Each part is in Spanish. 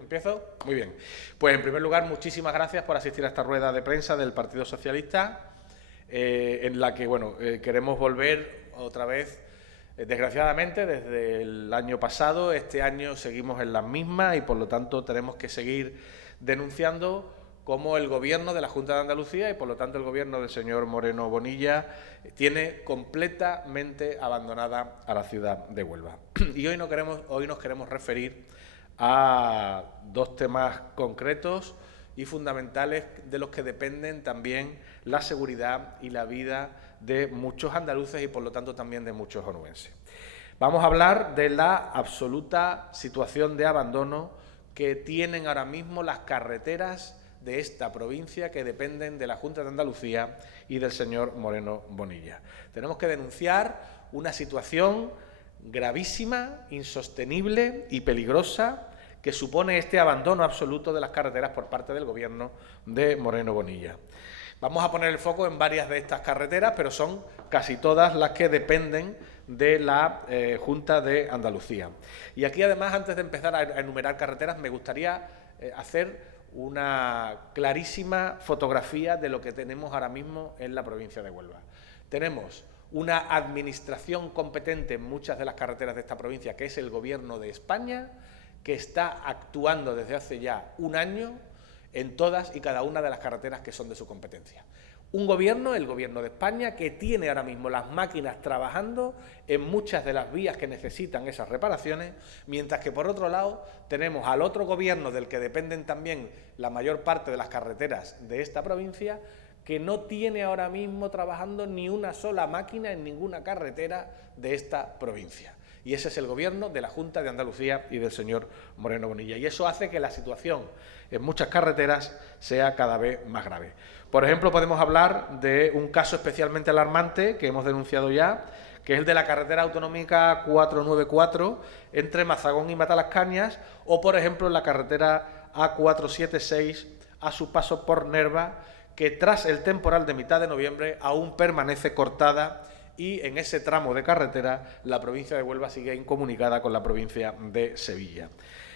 ¿Empiezo? Muy bien. Pues en primer lugar, muchísimas gracias por asistir a esta rueda de prensa del Partido Socialista, en la que queremos volver otra vez, desgraciadamente, desde el año pasado. Este año seguimos en las mismas y, por lo tanto, tenemos que seguir denunciando cómo el Gobierno de la Junta de Andalucía y, por lo tanto, el Gobierno del señor Moreno Bonilla tiene completamente abandonada a la ciudad de Huelva. Y hoy nos queremos referir a dos temas concretos y fundamentales de los que dependen también la seguridad y la vida de muchos andaluces y, por lo tanto, también de muchos onubenses. Vamos a hablar de la absoluta situación de abandono que tienen ahora mismo las carreteras de esta provincia, que dependen de la Junta de Andalucía y del señor Moreno Bonilla. Tenemos que denunciar una situación gravísima, insostenible y peligrosa que supone este abandono absoluto de las carreteras por parte del Gobierno de Moreno Bonilla. Vamos a poner el foco en varias de estas carreteras, pero son casi todas las que dependen de la Junta de Andalucía. Y aquí, además, antes de empezar a enumerar carreteras, me gustaría hacer una clarísima fotografía de lo que tenemos ahora mismo en la provincia de Huelva. Tenemos una administración competente en muchas de las carreteras de esta provincia, que es el Gobierno de España, que está actuando desde hace ya un año en todas y cada una de las carreteras que son de su competencia. Un gobierno, el Gobierno de España, que tiene ahora mismo las máquinas trabajando en muchas de las vías que necesitan esas reparaciones, mientras que, por otro lado, tenemos al otro gobierno, del que dependen también la mayor parte de las carreteras de esta provincia, que no tiene ahora mismo trabajando ni una sola máquina en ninguna carretera de esta provincia. Y ese es el Gobierno de la Junta de Andalucía y del señor Moreno Bonilla. Y eso hace que la situación en muchas carreteras sea cada vez más grave. Por ejemplo, podemos hablar de un caso especialmente alarmante que hemos denunciado ya, que es el de la carretera autonómica 494 entre Mazagón y Matalascañas, o, por ejemplo, la carretera A476 a su paso por Nerva, que tras el temporal de mitad de noviembre aún permanece cortada, y en ese tramo de carretera la provincia de Huelva sigue incomunicada con la provincia de Sevilla.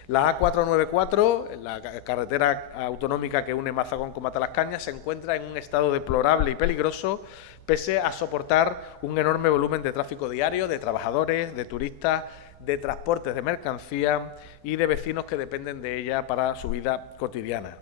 La A494, la carretera autonómica que une Mazagón con Matalascañas, se encuentra en un estado deplorable y peligroso, pese a soportar un enorme volumen de tráfico diario, de trabajadores, de turistas, de transportes de mercancía y de vecinos que dependen de ella para su vida cotidiana.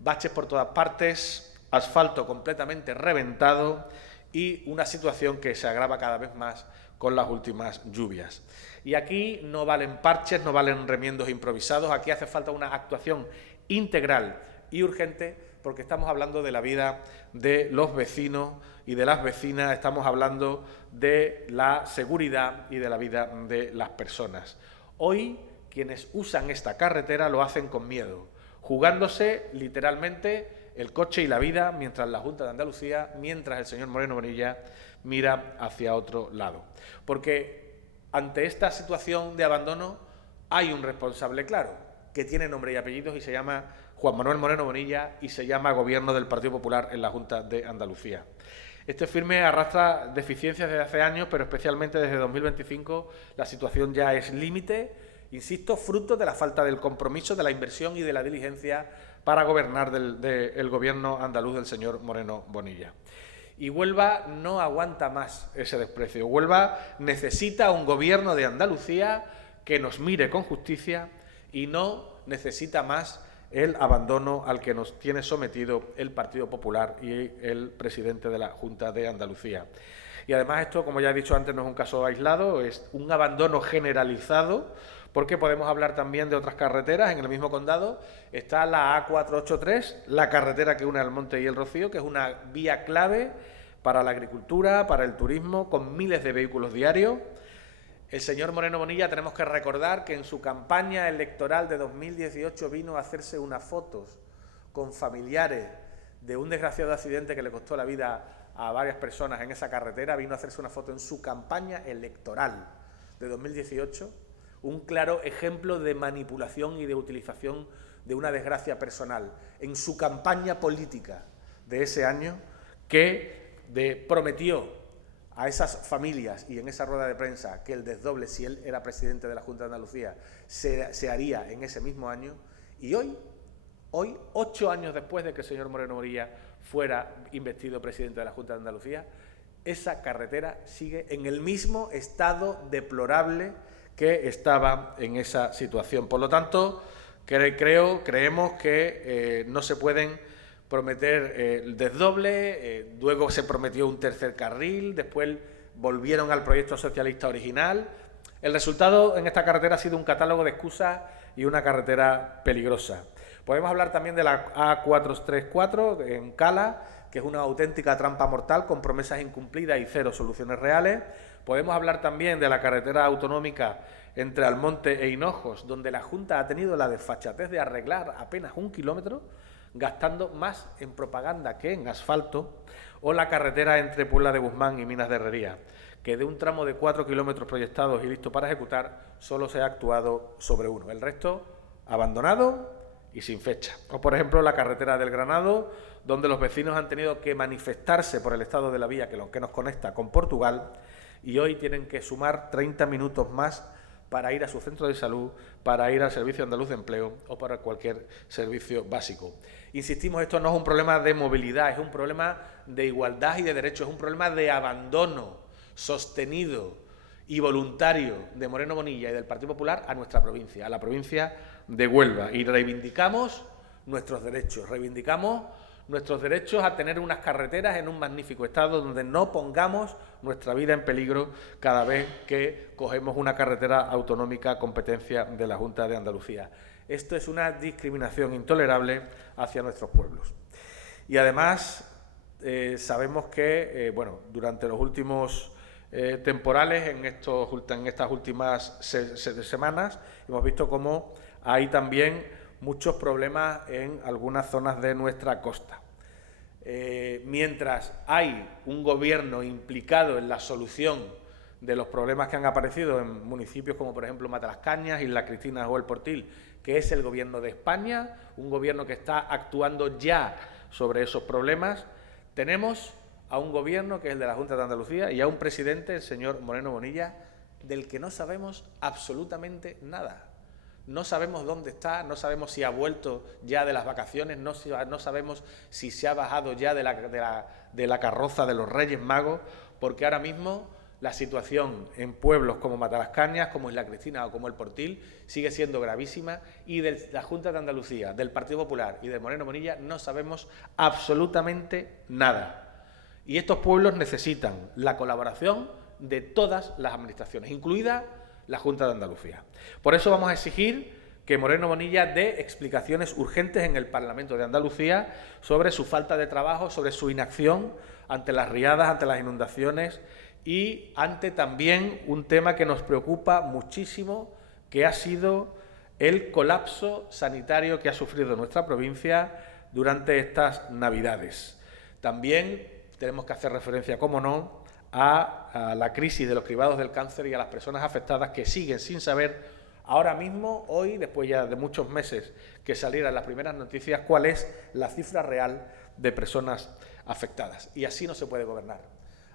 Baches por todas partes, asfalto completamente reventado y una situación que se agrava cada vez más con las últimas lluvias. Y aquí no valen parches, no valen remiendos improvisados, aquí hace falta una actuación integral y urgente, porque estamos hablando de la vida de los vecinos y de las vecinas, estamos hablando de la seguridad y de la vida de las personas. Hoy, quienes usan esta carretera lo hacen con miedo, jugándose literalmente el coche y la vida, mientras la Junta de Andalucía, mientras el señor Moreno Bonilla mira hacia otro lado. Porque ante esta situación de abandono hay un responsable claro, que tiene nombre y apellidos y se llama Juan Manuel Moreno Bonilla y se llama Gobierno del Partido Popular en la Junta de Andalucía. Este firme arrastra deficiencias desde hace años, pero especialmente desde 2025 la situación ya es límite, insisto, fruto de la falta del compromiso, de la inversión y de la diligencia para gobernar del Gobierno andaluz del señor Moreno Bonilla. Y Huelva no aguanta más ese desprecio. Huelva necesita un Gobierno de Andalucía que nos mire con justicia y no necesita más el abandono al que nos tiene sometido el Partido Popular y el presidente de la Junta de Andalucía. Y además esto, como ya he dicho antes, no es un caso aislado, es un abandono generalizado, porque podemos hablar también de otras carreteras. En el mismo condado está la A483, la carretera que une Almonte y El Rocío, que es una vía clave para la agricultura, para el turismo, con miles de vehículos diarios. El señor Moreno Bonilla, tenemos que recordar que en su campaña electoral de 2018 vino a hacerse unas fotos con familiares de un desgraciado accidente que le costó la vida a varias personas en esa carretera. Vino a hacerse una foto en su campaña electoral de 2018, un claro ejemplo de manipulación y de utilización de una desgracia personal en su campaña política de ese año, que prometió a esas familias y en esa rueda de prensa que el desdoble, si él era presidente de la Junta de Andalucía, se haría en ese mismo año. Y hoy, 8 años después de que el señor Moreno Bonilla fuera investido presidente de la Junta de Andalucía, esa carretera sigue en el mismo estado deplorable que estaba en esa situación. Por lo tanto, creemos que no se pueden prometer el desdoble, luego se prometió un tercer carril, después volvieron al proyecto socialista original. El resultado en esta carretera ha sido un catálogo de excusas y una carretera peligrosa. Podemos hablar también de la A434 en Cala, que es una auténtica trampa mortal con promesas incumplidas y cero soluciones reales. Podemos hablar también de la carretera autonómica entre Almonte e Hinojos, donde la Junta ha tenido la desfachatez de arreglar apenas 1 kilómetro, gastando más en propaganda que en asfalto, o la carretera entre Puebla de Guzmán y Minas de Herrería, que de un tramo de 4 kilómetros proyectados y listos para ejecutar, solo se ha actuado sobre 1. El resto, abandonado y sin fecha. O, por ejemplo, la carretera del Granado, donde los vecinos han tenido que manifestarse por el estado de la vía que nos conecta con Portugal, y hoy tienen que sumar 30 minutos más para ir a su centro de salud, para ir al Servicio Andaluz de Empleo o para cualquier servicio básico. Insistimos, esto no es un problema de movilidad, es un problema de igualdad y de derechos, es un problema de abandono sostenido y voluntario de Moreno Bonilla y del Partido Popular a nuestra provincia, a la provincia de Huelva. Y reivindicamos nuestros derechos a tener unas carreteras en un magnífico estado donde no pongamos nuestra vida en peligro cada vez que cogemos una carretera autonómica competencia de la Junta de Andalucía. Esto es una discriminación intolerable hacia nuestros pueblos. Y además sabemos que durante los últimos temporales, en estas últimas semanas, hemos visto cómo hay también muchos problemas en algunas zonas de nuestra costa. Mientras hay un gobierno implicado en la solución de los problemas que han aparecido en municipios como, por ejemplo, Matalascañas, Isla Cristina o El Portil, que es el gobierno de España, un gobierno que está actuando ya sobre esos problemas, tenemos a un gobierno que es el de la Junta de Andalucía y a un presidente, el señor Moreno Bonilla, del que no sabemos absolutamente nada. No sabemos dónde está, no sabemos si ha vuelto ya de las vacaciones, no sabemos si se ha bajado ya de la carroza de los Reyes Magos, porque ahora mismo la situación en pueblos como Matalascañas, como Isla Cristina o como El Portil sigue siendo gravísima y de la Junta de Andalucía, del Partido Popular y de Moreno Bonilla no sabemos absolutamente nada. Y estos pueblos necesitan la colaboración de todas las administraciones, incluida la Junta de Andalucía. Por eso vamos a exigir que Moreno Bonilla dé explicaciones urgentes en el Parlamento de Andalucía sobre su falta de trabajo, sobre su inacción ante las riadas, ante las inundaciones y ante también un tema que nos preocupa muchísimo, que ha sido el colapso sanitario que ha sufrido nuestra provincia durante estas Navidades. También tenemos que hacer referencia, cómo no, a la crisis de los cribados del cáncer y a las personas afectadas que siguen sin saber ahora mismo, hoy, después ya de muchos meses que salieran las primeras noticias, cuál es la cifra real de personas afectadas. Y así no se puede gobernar.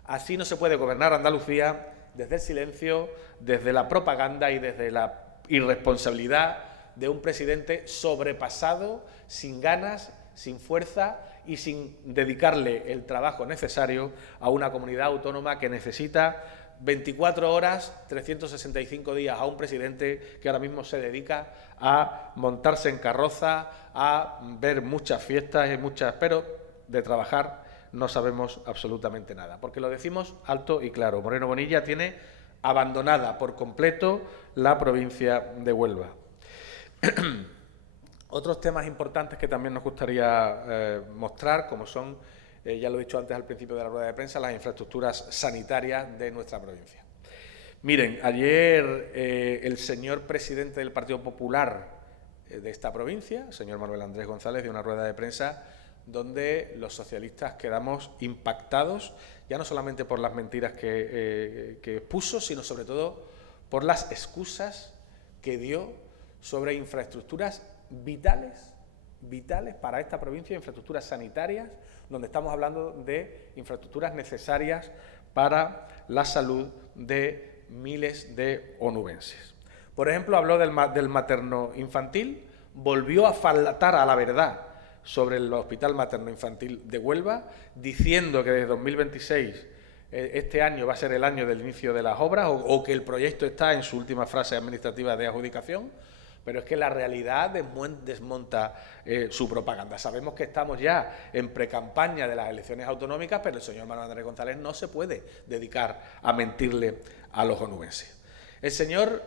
Así no se puede gobernar Andalucía desde el silencio, desde la propaganda y desde la irresponsabilidad de un presidente sobrepasado, sin ganas, sin fuerza y sin dedicarle el trabajo necesario a una comunidad autónoma que necesita 24 horas, 365 días a un presidente que ahora mismo se dedica a montarse en carroza, a ver muchas fiestas y pero de trabajar no sabemos absolutamente nada. Porque lo decimos alto y claro, Moreno Bonilla tiene abandonada por completo la provincia de Huelva. Otros temas importantes que también nos gustaría mostrar, como son, ya lo he dicho antes al principio de la rueda de prensa, las infraestructuras sanitarias de nuestra provincia. Miren, ayer el señor presidente del Partido Popular de esta provincia, el señor Manuel Andrés González, dio una rueda de prensa donde los socialistas quedamos impactados, ya no solamente por las mentiras que puso, sino sobre todo por las excusas que dio sobre infraestructuras vitales para esta provincia, infraestructuras sanitarias, donde estamos hablando de infraestructuras necesarias para la salud de miles de onubenses. Por ejemplo, habló del materno-infantil, volvió a faltar a la verdad sobre el Hospital Materno-Infantil de Huelva, diciendo que desde 2026 este año va a ser el año del inicio de las obras o que el proyecto está en su última fase administrativa de adjudicación, pero es que la realidad desmonta su propaganda. Sabemos que estamos ya en precampaña de las elecciones autonómicas, pero el señor Manuel Andrés González no se puede dedicar a mentirle a los onubenses. El señor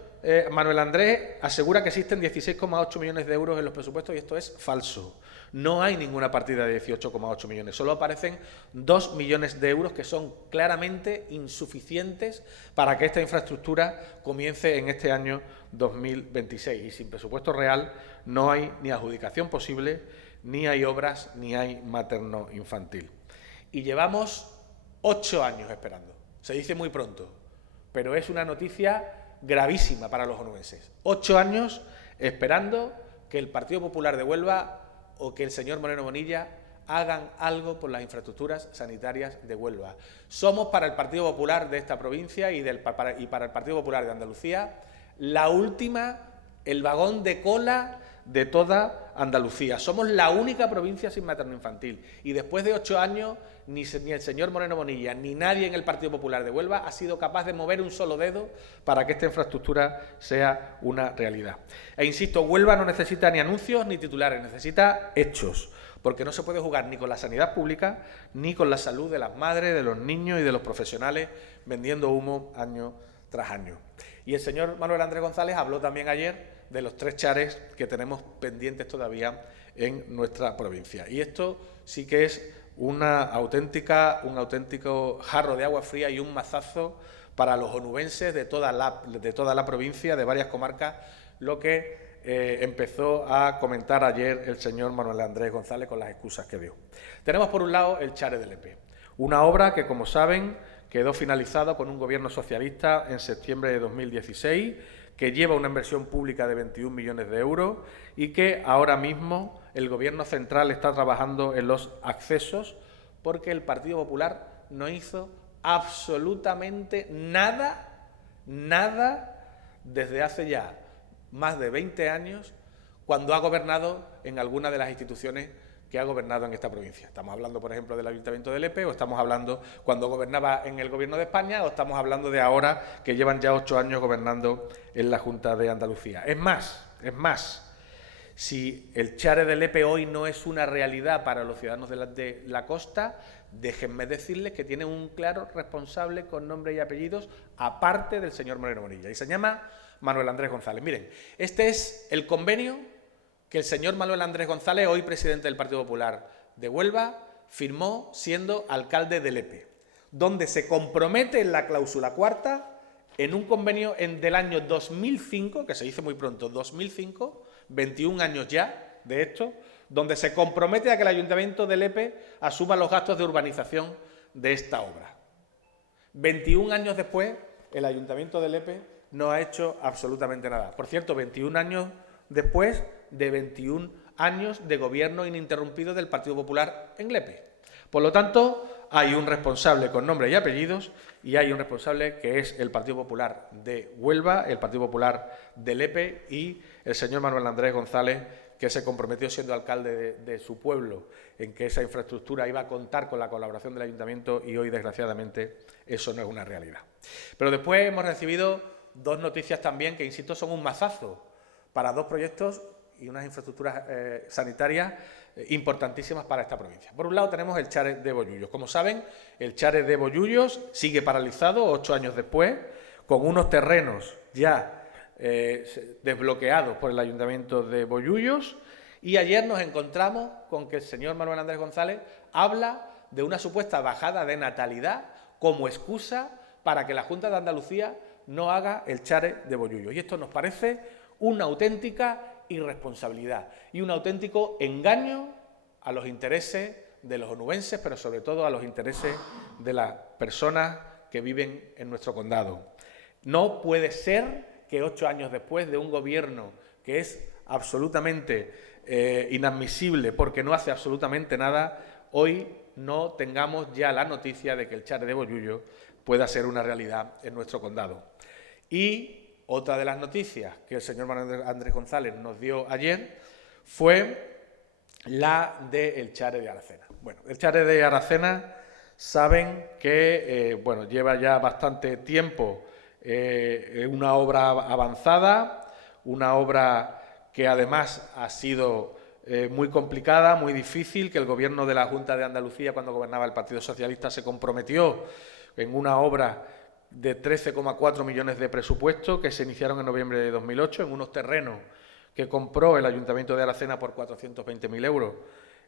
Manuel Andrés asegura que existen 16,8 millones de euros en los presupuestos y esto es falso. No hay ninguna partida de 18,8 millones, solo aparecen 2 millones de euros que son claramente insuficientes para que esta infraestructura comience en este año 2026. Y sin presupuesto real no hay ni adjudicación posible, ni hay obras, ni hay materno-infantil. Y llevamos 8 años esperando. Se dice muy pronto, pero es una noticia gravísima para los onubenses. 8 años esperando que el Partido Popular de Huelva o que el señor Moreno Bonilla hagan algo por las infraestructuras sanitarias de Huelva. Somos para el Partido Popular de esta provincia y para el Partido Popular de Andalucía el vagón de cola de toda Andalucía. Somos la única provincia sin materno-infantil y después de 8 años ni el señor Moreno Bonilla ni nadie en el Partido Popular de Huelva ha sido capaz de mover un solo dedo para que esta infraestructura sea una realidad. E insisto, Huelva no necesita ni anuncios ni titulares, necesita hechos, porque no se puede jugar ni con la sanidad pública ni con la salud de las madres, de los niños y de los profesionales vendiendo humo año tras año. Y el señor Manuel Andrés González habló también ayer de los 3 chares que tenemos pendientes todavía en nuestra provincia. Y esto sí que es un auténtico jarro de agua fría y un mazazo para los onubenses de toda la provincia, de varias comarcas, lo que empezó a comentar ayer el señor Manuel Andrés González con las excusas que dio. Tenemos por un lado el Chare de Lepe, una obra que, como saben, quedó finalizada con un gobierno socialista en septiembre de 2016, que lleva una inversión pública de 21 millones de euros y que ahora mismo el Gobierno central está trabajando en los accesos porque el Partido Popular no hizo absolutamente nada desde hace ya más de 20 años cuando ha gobernado en alguna de las instituciones que ha gobernado en esta provincia. Estamos hablando, por ejemplo, del Ayuntamiento de Lepe, o estamos hablando cuando gobernaba en el Gobierno de España, o estamos hablando de ahora, que llevan ya 8 años gobernando en la Junta de Andalucía. Es más, si el Chare de Lepe hoy no es una realidad para los ciudadanos de la costa, déjenme decirles que tiene un claro responsable con nombre y apellidos, aparte del señor Moreno Bonilla, y se llama Manuel Andrés González. Miren, este es el convenio que el señor Manuel Andrés González, hoy presidente del Partido Popular de Huelva, firmó siendo alcalde de Lepe, donde se compromete en la cláusula cuarta, en un convenio del año 2005, que se dice muy pronto, 2005, 21 años ya de esto, donde se compromete a que el Ayuntamiento de Lepe asuma los gastos de urbanización de esta obra. 21 años después, el Ayuntamiento de Lepe no ha hecho absolutamente nada. Por cierto, 21 años después de 21 años de gobierno ininterrumpido del Partido Popular en Lepe. Por lo tanto, hay un responsable con nombre y apellidos y hay un responsable que es el Partido Popular de Huelva, el Partido Popular de Lepe y el señor Manuel Andrés González, que se comprometió siendo alcalde de su pueblo en que esa infraestructura iba a contar con la colaboración del Ayuntamiento y hoy, desgraciadamente, eso no es una realidad. Pero después hemos recibido 2 noticias también que, insisto, son un mazazo para 2 proyectos y unas infraestructuras sanitarias importantísimas para esta provincia. Por un lado tenemos el Chare de Bollullos. Como saben, el Chare de Bollullos sigue paralizado 8 años después, con unos terrenos ya desbloqueados por el Ayuntamiento de Bollullos, y ayer nos encontramos con que el señor Manuel Andrés González habla de una supuesta bajada de natalidad como excusa para que la Junta de Andalucía no haga el Chare de Bollullos. Y esto nos parece una auténtica irresponsabilidad y un auténtico engaño a los intereses de los onubenses, pero sobre todo a los intereses de las personas que viven en nuestro condado. No puede ser que 8 años después de un gobierno que es absolutamente inadmisible porque no hace absolutamente nada, hoy no tengamos ya la noticia de que el Chare de Bollullos pueda ser una realidad en nuestro condado. Y otra de las noticias que el señor Manuel Andrés González nos dio ayer fue la del Chare de Aracena. Bueno, el Chare de Aracena saben que lleva ya bastante tiempo una obra avanzada, una obra que además ha sido muy complicada, muy difícil, que el Gobierno de la Junta de Andalucía, cuando gobernaba el Partido Socialista, se comprometió en una obra de 13,4 millones de presupuesto que se iniciaron en noviembre de 2008 en unos terrenos que compró el Ayuntamiento de Aracena por 420.000 euros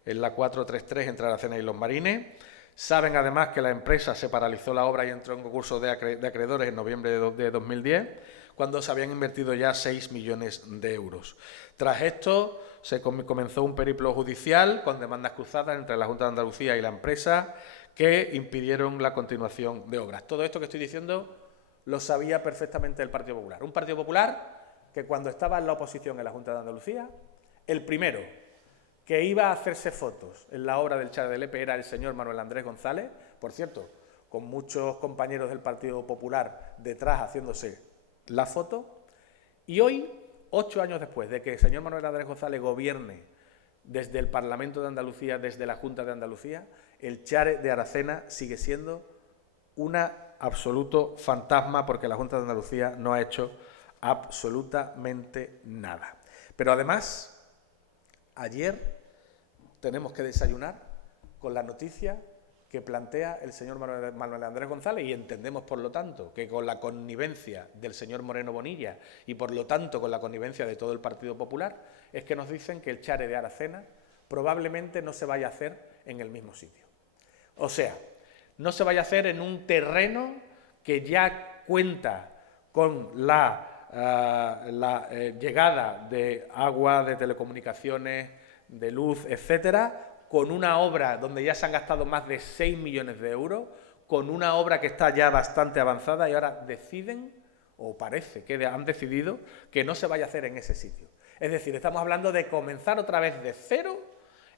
en la 433 entre Aracena y Los Marines. Saben además que la empresa se paralizó la obra y entró en concurso de acreedores en noviembre de 2010, cuando se habían invertido ya 6 millones de euros. Tras esto se comenzó un periplo judicial con demandas cruzadas entre la Junta de Andalucía y la empresa que impidieron la continuación de obras. Todo esto que estoy diciendo lo sabía perfectamente el Partido Popular. Un Partido Popular que cuando estaba en la oposición en la Junta de Andalucía, el primero que iba a hacerse fotos en la obra del Chare de Lepe era el señor Manuel Andrés González, por cierto, con muchos compañeros del Partido Popular detrás haciéndose la foto, y hoy, 8 años después de que el señor Manuel Andrés González gobierne desde el Parlamento de Andalucía, desde la Junta de Andalucía, el Chare de Aracena sigue siendo un absoluto fantasma porque la Junta de Andalucía no ha hecho absolutamente nada. Pero además, ayer tenemos que desayunar con la noticia que plantea el señor Manuel Andrés González y entendemos, por lo tanto, que con la connivencia del señor Moreno Bonilla y, por lo tanto, con la connivencia de todo el Partido Popular, es que nos dicen que el Chare de Aracena probablemente no se vaya a hacer en el mismo sitio. O sea, no se vaya a hacer en un terreno que ya cuenta con la llegada de agua, de telecomunicaciones, de luz, etcétera, con una obra donde ya se han gastado más de 6 millones de euros, con una obra que está ya bastante avanzada y ahora deciden, o parece que han decidido, que no se vaya a hacer en ese sitio. Es decir, estamos hablando de comenzar otra vez de cero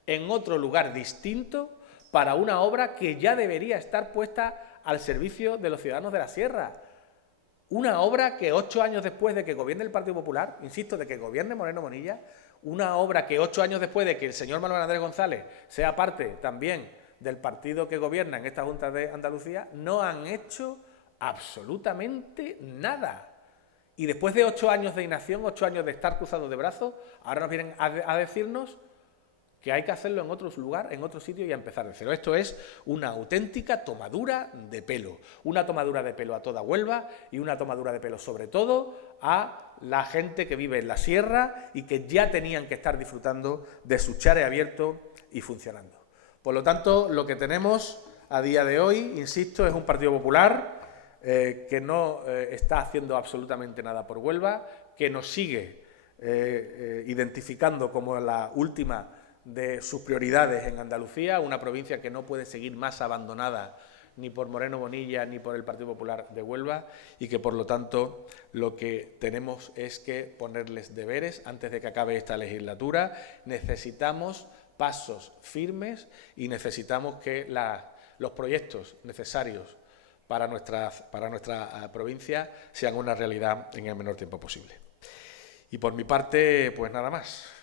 en otro lugar distinto para una obra que ya debería estar puesta al servicio de los ciudadanos de la Sierra. Una obra que 8 años después de que gobierne el Partido Popular, insisto, de que gobierne Moreno Bonilla, una obra que 8 años después de que el señor Manuel Andrés González sea parte también del partido que gobierna en esta Junta de Andalucía, no han hecho absolutamente nada. Y después de 8 años de inacción, 8 años de estar cruzados de brazos, ahora nos vienen a decirnos que hay que hacerlo en otro lugar, en otro sitio y a empezar de cero. Esto es una auténtica tomadura de pelo. Una tomadura de pelo a toda Huelva y una tomadura de pelo sobre todo a la gente que vive en la sierra y que ya tenían que estar disfrutando de su Chare abierto y funcionando. Por lo tanto, lo que tenemos a día de hoy, insisto, es un Partido Popular que no está haciendo absolutamente nada por Huelva, que nos sigue identificando como la última de sus prioridades en Andalucía, una provincia que no puede seguir más abandonada ni por Moreno Bonilla ni por el Partido Popular de Huelva y que, por lo tanto, lo que tenemos es que ponerles deberes antes de que acabe esta legislatura. Necesitamos pasos firmes y necesitamos que los proyectos necesarios para nuestra provincia sean una realidad en el menor tiempo posible. Y por mi parte, pues nada más.